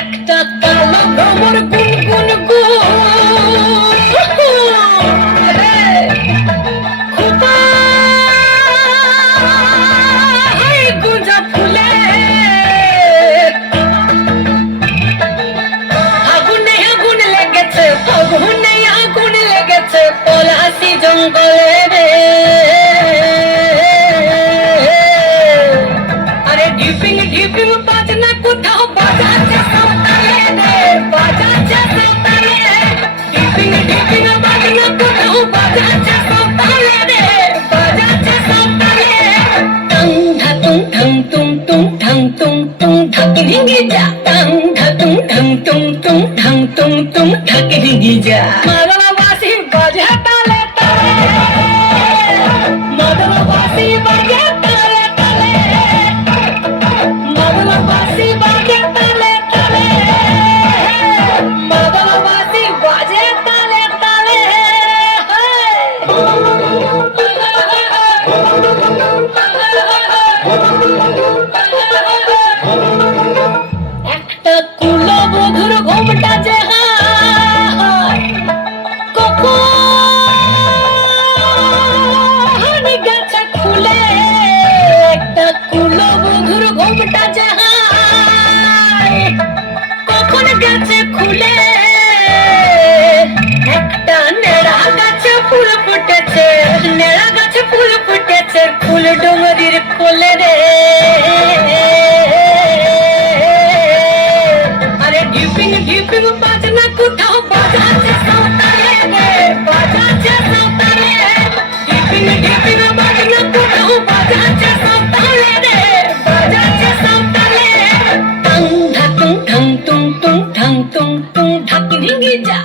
একটা কালো ভ্রমর গুনগুন গো গুঞ্জা ফুলে আগুনে আগুন লেগেছে, আগুনে আগুন লেগেছে পলাশি জঙ্গলে রে। আরে ঢিপিং ঢিপিং বাজনা কোথাও বাজাচ্ছে সাঁওতালে রে, বাজাচ্ছে সাঁওতালে। ঢিপিং ঢিপিং বাজনা কোথাও বাজাচ্ছে সাঁওতালে রে, বাজাচ্ছে সাঁওতালে। টং ধাতুং ঠং তুং তুং ঠং তুং তুং ঠাকিরিঙ্গি যা, টং ধাতুং ঠং তুং তুং ঠং তুং তুং ঠাকিরিঙ্গি যা। মাদলবাসী বাজে তালে তালে, মাদলবাসী বাজে তালে তালে, মাদলবাসী বাজে তালে তালে, মাদলবাসী বাজে তালে তালে। একটা কুলবধূর ঘোমটা যে হায় কখন গেছে খুলে, একটা কুলবধূর ঘোমটা যে হায় কখন গেছে খুলে। একটা নেড়া গাছে ফুল ফুটেছে, নেড়া গাছে ফুল ফুটেছে ফুল ডুঙরির কোলে রে। আরে ঢিপিং ঢিপিং বাজনা কোথাও বাজাচ্ছে সাঁওতালে রে, বাজাচ্ছে সাঁওতালে। ঢিপিং ঢিপিং বাজনা কোথাও বাজাচ্ছে সাঁওতালে রে, বাজাচ্ছে সাঁওতালে। টং ধাতুং ঠং তুং তুং ঠং তুং তুং ঠাকিরিঙ্গি যা।